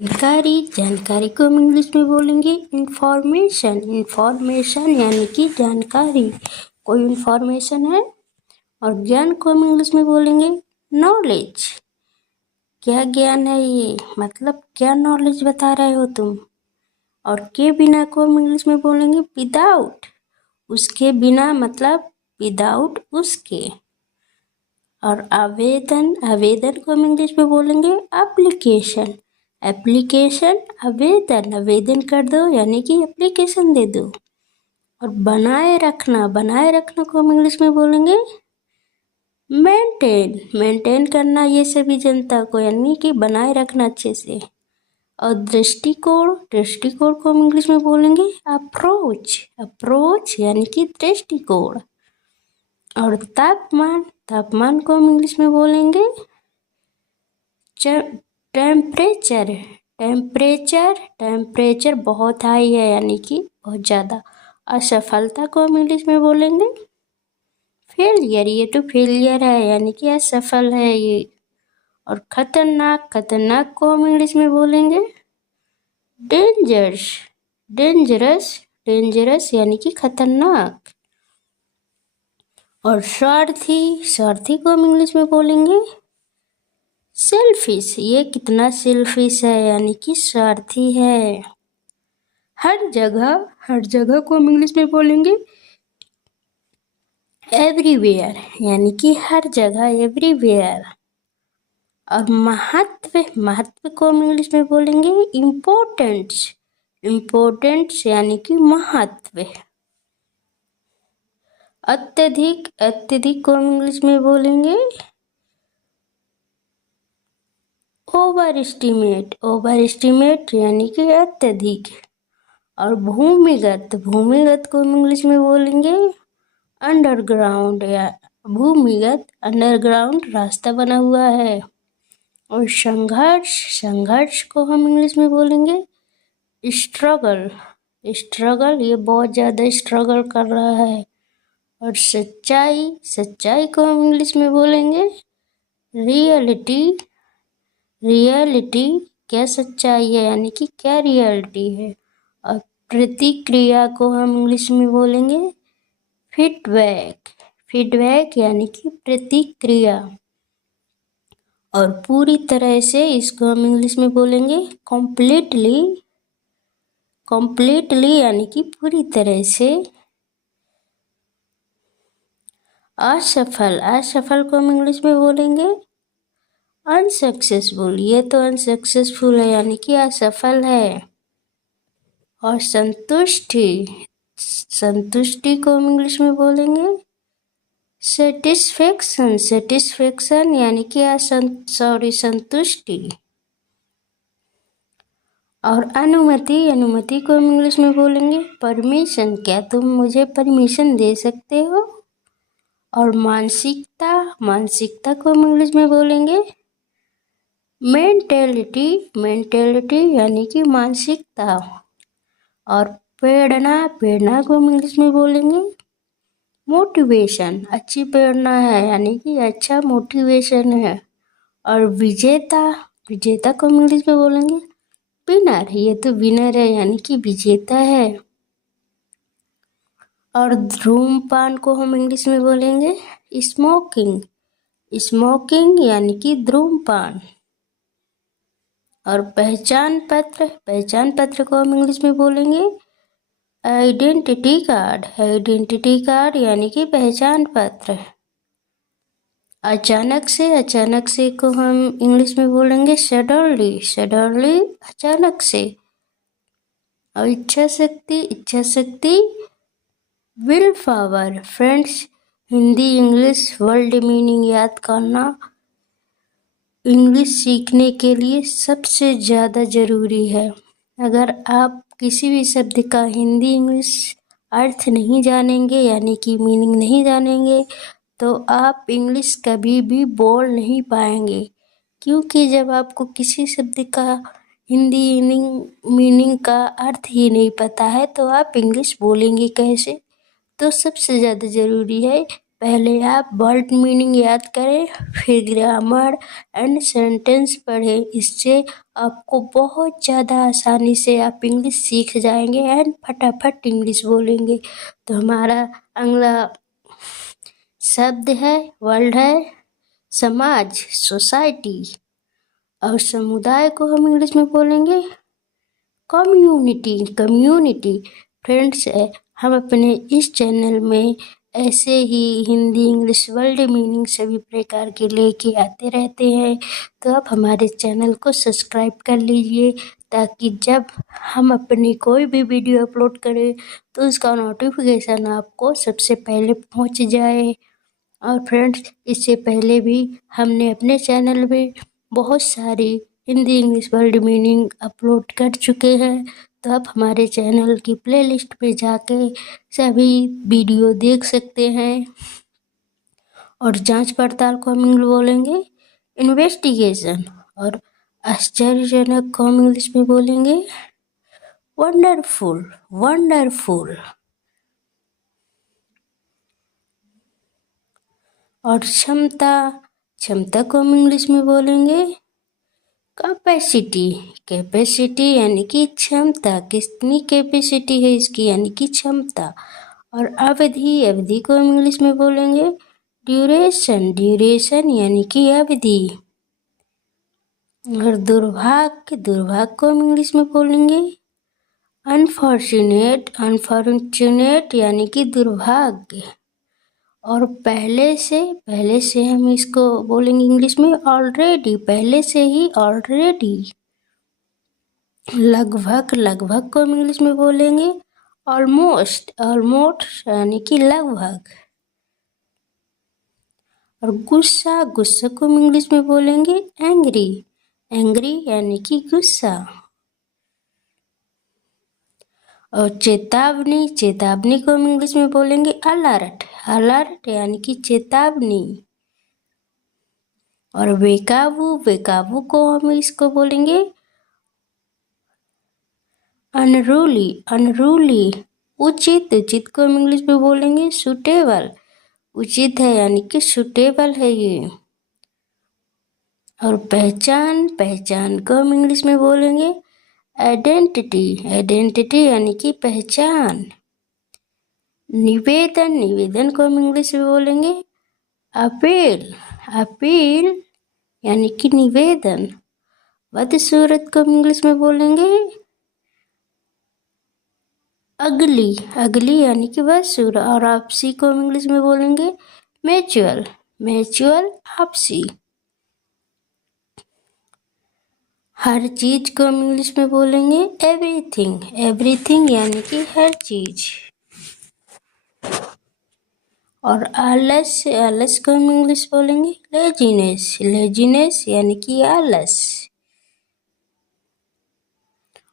जानकारी जानकारी को हम इंग्लिश में बोलेंगे इंफॉर्मेशन। इंफॉर्मेशन यानी कि जानकारी, कोई इंफॉर्मेशन है। और ज्ञान को हम इंग्लिश में बोलेंगे नॉलेज। क्या ज्ञान है ये, मतलब क्या नॉलेज बता रहे हो तुम। और के बिना को हम इंग्लिश में बोलेंगे विदाउट। उसके बिना मतलब विदाउट उसके। और आवेदन, आवेदन को हम इंग्लिश में बोलेंगे एप्लीकेशन। एप्लीकेशन आवेदन, आवेदन कर दो यानी कि एप्लीकेशन दे दो। और बनाए रखना, बनाए रखना को हम इंग्लिश में बोलेंगे मेंटेन। मेंटेन करना ये सभी जनता को यानी कि बनाए रखना अच्छे से। और दृष्टिकोण, दृष्टिकोण को हम इंग्लिश में बोलेंगे अप्रोच। अप्रोच यानी कि दृष्टिकोण। और तापमान, तापमान को हम इंग्लिश में बोलेंगे टेम्परेचर। टेम्परेचर, टेम्परेचर बहुत हाई है यानी कि बहुत ज़्यादा। असफलता को हम इंग्लिश में बोलेंगे फेलियर। ये तो फेलियर है यानी कि असफल है ये। और खतरनाक, खतरनाक को हम इंग्लिश में बोलेंगे डेंजर्स। डेंजरस, डेंजरस यानी कि खतरनाक। और स्वार्थी, स्वार्थी को हम इंग्लिश में बोलेंगे सेल्फिश। ये कितना सेल्फिश है यानी कि स्वार्थी है। हर जगह, हर जगह को हम इंग्लिश में बोलेंगे एवरीवेयर यानी कि हर जगह, एवरीवेयर। और महत्व, महत्व को हम इंग्लिश में बोलेंगे इम्पोर्टेंस। इम्पोर्टेंस यानी कि महत्व। अत्यधिक, अत्यधिक को हम इंग्लिश में बोलेंगे ओवर एस्टिमेट। ओवर एस्टिमेट यानी कि अत्यधिक। और भूमिगत, भूमिगत को हम इंग्लिश में बोलेंगे अंडरग्राउंड या भूमिगत, अंडरग्राउंड रास्ता बना हुआ है। और संघर्ष, संघर्ष को हम इंग्लिश में बोलेंगे स्ट्रगल। स्ट्रगल, ये बहुत ज़्यादा स्ट्रगल कर रहा है। और सच्चाई, सच्चाई को हम इंग्लिश में बोलेंगे रियलिटी। रियलिटी, क्या सच्चाई है यानी कि क्या रियलिटी है। और प्रतिक्रिया को हम इंग्लिश में बोलेंगे फीडबैक। फीडबैक यानी कि प्रतिक्रिया। और पूरी तरह से इसको हम इंग्लिश में बोलेंगे कम्प्लीटली। कम्प्लीटली यानी कि पूरी तरह से। असफल, असफल को हम इंग्लिश में बोलेंगे अनसक्सेसफुल। ये तो अनसक्सेसफुल है यानी कि असफल है। और संतुष्टि, संतुष्टि को हम इंग्लिश में बोलेंगे सेटिस्फेक्शन। सेटिस्फेक्शन यानी कि संतुष्टि। और अनुमति, अनुमति को हम इंग्लिश में बोलेंगे परमिशन। क्या तुम मुझे परमिशन दे सकते हो। और मानसिकता, मानसिकता को हम इंग्लिश में बोलेंगे मेंटेलिटी। मेंटेलिटी यानी कि मानसिकता। और प्रेरणा, प्रेरणा को हम इंग्लिश में बोलेंगे मोटिवेशन। अच्छी प्रेरणा है यानी कि अच्छा मोटिवेशन है। और विजेता, विजेता को हम इंग्लिश में बोलेंगे विनर। ये तो विनर है यानी कि विजेता है। और धूम्रपान को हम इंग्लिश में बोलेंगे स्मोकिंग। स्मोकिंग यानी कि धूम्रपान। और पहचान पत्र, पहचान पत्र को हम इंग्लिश में बोलेंगे आइडेंटिटी कार्ड। आइडेंटिटी कार्ड यानी कि पहचान पत्र। अचानक से, अचानक से को हम इंग्लिश में बोलेंगे सडनली। सडनली अचानक से। और इच्छा शक्ति, इच्छा शक्ति will power. Friends, Hindi English world meaning याद करना इंग्लिश सीखने के लिए सबसे ज़्यादा ज़रूरी है। अगर आप किसी भी शब्द का हिंदी इंग्लिश अर्थ नहीं जानेंगे यानी कि मीनिंग नहीं जानेंगे तो आप इंग्लिश कभी भी बोल नहीं पाएंगे। क्योंकि जब आपको किसी शब्द का हिंदी मीनिंग का अर्थ ही नहीं पता है तो आप इंग्लिश बोलेंगे कैसे। तो सबसे ज़्यादा ज़रूरी है पहले आप वर्ड मीनिंग याद करें, फिर ग्रामर एंड सेंटेंस पढ़ें। इससे आपको बहुत ज़्यादा आसानी से आप इंग्लिश सीख जाएंगे एंड फटाफट इंग्लिश बोलेंगे। तो हमारा अगला शब्द है, वर्ड है समाज, सोसाइटी। और समुदाय को हम इंग्लिश में बोलेंगे कम्युनिटी, कम्युनिटी। फ्रेंड्स, हम अपने इस चैनल में ऐसे ही हिंदी, इंग्लिश, वर्ल्ड मीनिंग सभी प्रकार के लेके आते रहते हैं। तो आप हमारे चैनल को सब्सक्राइब कर लीजिए, ताकि जब हम अपनी कोई भी वीडियो अपलोड करें तो उसका नोटिफिकेशन आपको सबसे पहले पहुंच जाए। और फ्रेंड्स, इससे पहले भी हमने अपने चैनल में बहुत सारी Hindi, English, world meaning upload कर चुके हैं। तो आप हमारे चैनल की प्लेलिस्ट पे जाके सभी वीडियो देख सकते हैं। और जांच पड़ताल को हम इंग्लिश बोलेंगे इन्वेस्टिगेशन। और आश्चर्यजनक को हम इंग्लिश में बोलेंगे वंडरफुल, वंडरफुल। और क्षमता, क्षमता को हम इंग्लिश में बोलेंगे कैपेसिटी, कैपेसिटी यानी कि क्षमता, कितनी कैपेसिटी है इसकी यानी कि क्षमता। और अवधि, अवधि को हम इंग्लिश में बोलेंगे ड्यूरेशन, ड्यूरेशन यानी कि अवधि। और दुर्भाग्य, दुर्भाग्य को हम इंग्लिश में बोलेंगे अनफॉर्चुनेट, अनफॉर्चुनेट यानी कि दुर्भाग्य। और पहले से हम इसको बोलेंगे इंग्लिश में ऑलरेडी, पहले से ही, ऑलरेडी। लगभग, लगभग को हम इंग्लिश में बोलेंगे ऑलमोस्ट, ऑलमोस्ट यानी कि लगभग। और गुस्सा, गुस्सा को हम इंग्लिश में बोलेंगे एंग्री, एंग्री यानी कि गुस्सा। और चेतावनी, चेतावनी को हम इंग्लिश में बोलेंगे अलर्ट, अलर्ट यानी कि चेतावनी। और बेकाबू, बेकाबू को हम इसको बोलेंगे अनरूली, अनरूली। उचित, उचित को हम इंग्लिश में बोलेंगे सुटेबल, उचित है यानी कि सुटेबल है ये। और पहचान, पहचान को हम इंग्लिश में बोलेंगे आइडेंटिटी, आइडेंटिटी यानी कि पहचान। निवेदन, निवेदन को हम इंग्लिश में बोलेंगे अपील, अपील यानी कि निवेदन। बदसूरत को हम इंग्लिश में बोलेंगे अगली, अगली यानी कि बदसूरत। और आपसी को हम इंग्लिश में बोलेंगे म्यूचुअल, म्यूचुअल आपसी। हर चीज को हम इंग्लिश में बोलेंगे एवरीथिंग, एवरीथिंग यानी कि हर चीज। और आलस, आलस को हम इंग्लिश बोलेंगे लेजीनेस, लेजीनेस यानी कि आलस।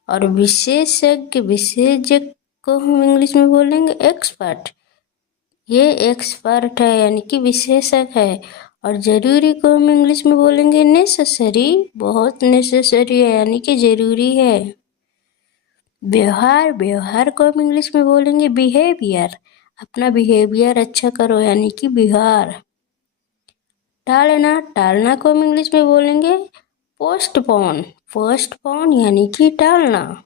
और विशेषज्ञ, विशेषज्ञ को हम इंग्लिश में बोलेंगे एक्सपर्ट, ये एक्सपर्ट है यानी कि विशेषज्ञ है। और जरूरी को हम इंग्लिश में बोलेंगे नेसेसरी, बहुत नेसेसरी है यानी कि जरूरी है। व्यवहार, व्यवहार को हम इंग्लिश में बोलेंगे बिहेवियर, अपना बिहेवियर अच्छा करो यानी कि व्यवहार। टालना, टालना को हम इंग्लिश में बोलेंगे पोस्टपोन, पोस्टपोन यानी कि टालना।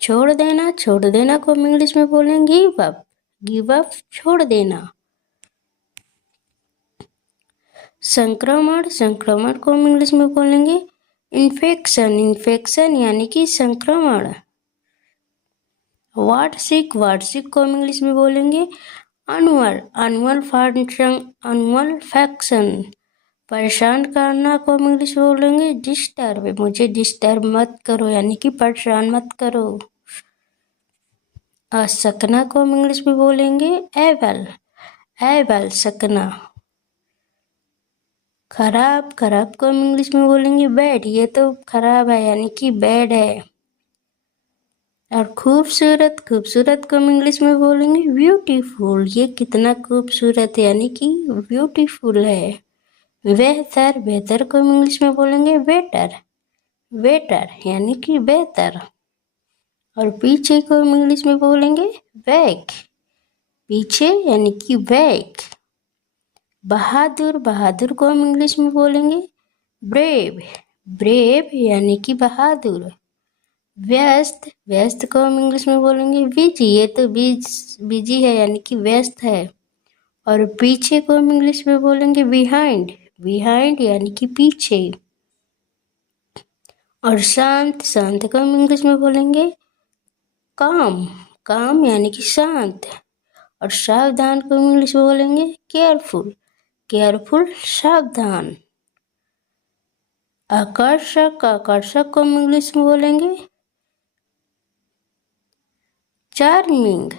छोड़ देना, छोड़ देना को हम इंग्लिश में बोलेंगे गिव अप, गिव अप छोड़ देना। संक्रमण, संक्रमण को हम इंग्लिश में बोलेंगे इन्फेक्शन, इन्फेक्शन यानी कि संक्रमण। वार्षिक, वार्षिक को हम इंग्लिश में बोलेंगे annual, annual function, annual faction. परेशान करना को हम इंग्लिश में बोलेंगे डिस्टर्ब, मुझे डिस्टर्ब मत करो यानी कि परेशान मत करो। और सकना को हम इंग्लिश में बोलेंगे एबल, एबल सकना। खराब, खराब को हम इंग्लिश में बोलेंगे बैड, ये तो खराब है यानी कि बैड है। और खूबसूरत, खूबसूरत को हम इंग्लिश में बोलेंगे ब्यूटीफुल, ये कितना खूबसूरत है यानी कि ब्यूटीफुल है। बेहतर, बेहतर को हम इंग्लिश में बोलेंगे बेटर, बेटर यानी कि बेहतर। और पीछे को हम इंग्लिश में बोलेंगे बैक, पीछे यानी कि बैक। बहादुर, बहादुर को हम इंग्लिश में बोलेंगे ब्रेव। ब्रेव यानी कि बहादुर। व्यस्त, व्यस्त को हम इंग्लिश में बोलेंगे बिजी। ये तो बिजी है यानी कि व्यस्त है। और पीछे को हम इंग्लिश में बोलेंगे बिहाइंड। बिहाइंड यानी कि पीछे। और शांत, शांत को हम इंग्लिश में बोलेंगे काम। काम यानी कि शांत। और सावधान को इंग्लिश में बोलेंगे केयरफुल। केयरफुल, सावधान। आकर्षक, आकर्षक को हम इंग्लिश में बोलेंगे चार्मिंग।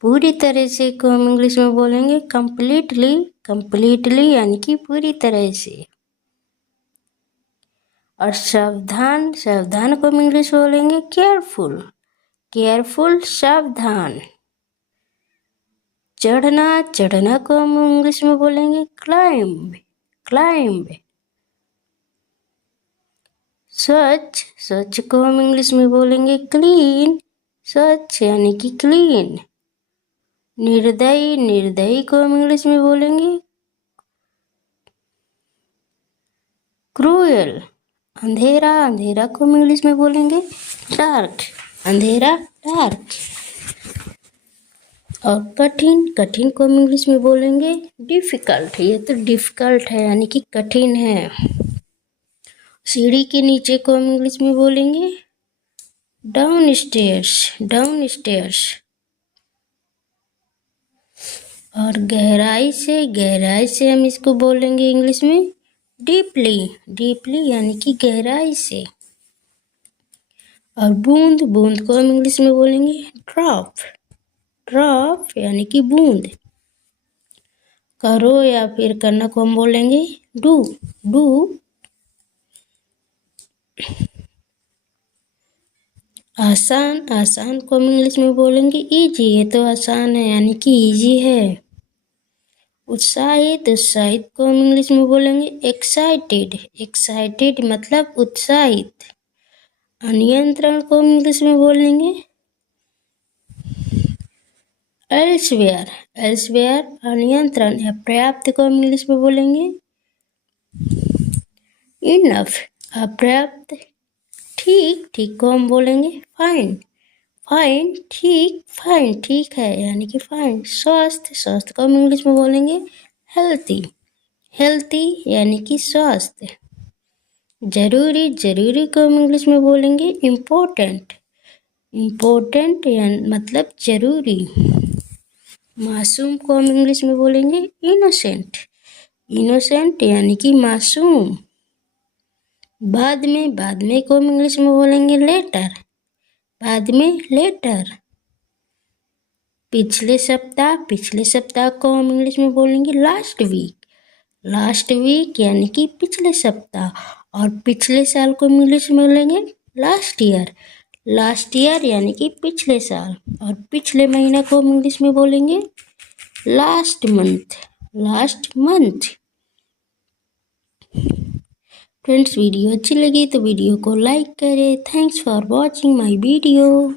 पूरी तरह से को हम इंग्लिश में बोलेंगे कंप्लीटली। कंप्लीटली यानी कि पूरी तरह से। और सावधान, सावधान को हम इंग्लिश में बोलेंगे केयरफुल। केयरफुल, सावधान। चढ़ना, चढ़ना को हम इंग्लिश में बोलेंगे क्लाइंब। क्लाइंब। स्वच्छ, स्वच्छ को हम इंग्लिश में बोलेंगे क्लीन। स्वच्छ यानी कि क्लीन। निर्दयी, निर्दयी को हम इंग्लिश में बोलेंगे क्रूएल। अंधेरा, अंधेरा को हम इंग्लिश में बोलेंगे डार्क। अंधेरा, डार्क। और कठिन, कठिन को हम इंग्लिश में बोलेंगे डिफिकल्ट। ये तो डिफिकल्ट है यानी कि कठिन है। सीढ़ी के नीचे को हम इंग्लिश में बोलेंगे डाउन स्टेयर्स। Down stairs. और गहराई से, गहराई से हम इसको बोलेंगे इंग्लिश में डीपली। डीपली यानी कि गहराई से। और बूंद, बूंद को हम इंग्लिश में बोलेंगे ड्रॉप। ड्रॉप यानी कि बूंद। करो या फिर करना को हम बोलेंगे डू। डू। आसान, आसान को हम इंग्लिश में बोलेंगे इजी। ये तो आसान है यानी कि इजी है। उत्साहित, उत्साहित को हम इंग्लिश में बोलेंगे एक्साइटेड। एक्साइटेड मतलब उत्साहित। अनियंत्रण को हम इंग्लिश में बोलेंगे एल्सवेयर। एल्सवेयर, अनियंत्रण या पर्याप्त को हम इंग्लिश में बोलेंगे इनफ, अपर्याप्त। ठीक, ठीक को हम बोलेंगे फाइन। फाइन, ठीक, फाइन ठीक है यानी कि फाइन। स्वस्थ, स्वस्थ को हम इंग्लिश में बोलेंगे हेल्थी। हेल्थी यानी कि स्वस्थ। जरूरी, जरूरी को हम इंग्लिश में बोलेंगे इम्पोर्टेंट। इम्पोर्टेंट मतलब जरूरी। मासूम को हम इंग्लिश में बोलेंगे इनोसेंट। इनोसेंट यानी कि मासूम। बाद में, बाद में को हम इंग्लिश में बोलेंगे लेटर। बाद में, लेटर। पिछले सप्ताह, पिछले सप्ताह को हम इंग्लिश में बोलेंगे लास्ट वीक। लास्ट वीक यानी कि पिछले सप्ताह। और पिछले साल को हम इंग्लिश में बोलेंगे लास्ट ईयर। लास्ट ईयर यानी कि पिछले साल। और पिछले महीने को हम इंग्लिश में बोलेंगे last month. Last month. Friends, video अच्छी लगी तो वीडियो को लाइक करें। Thanks for watching my video.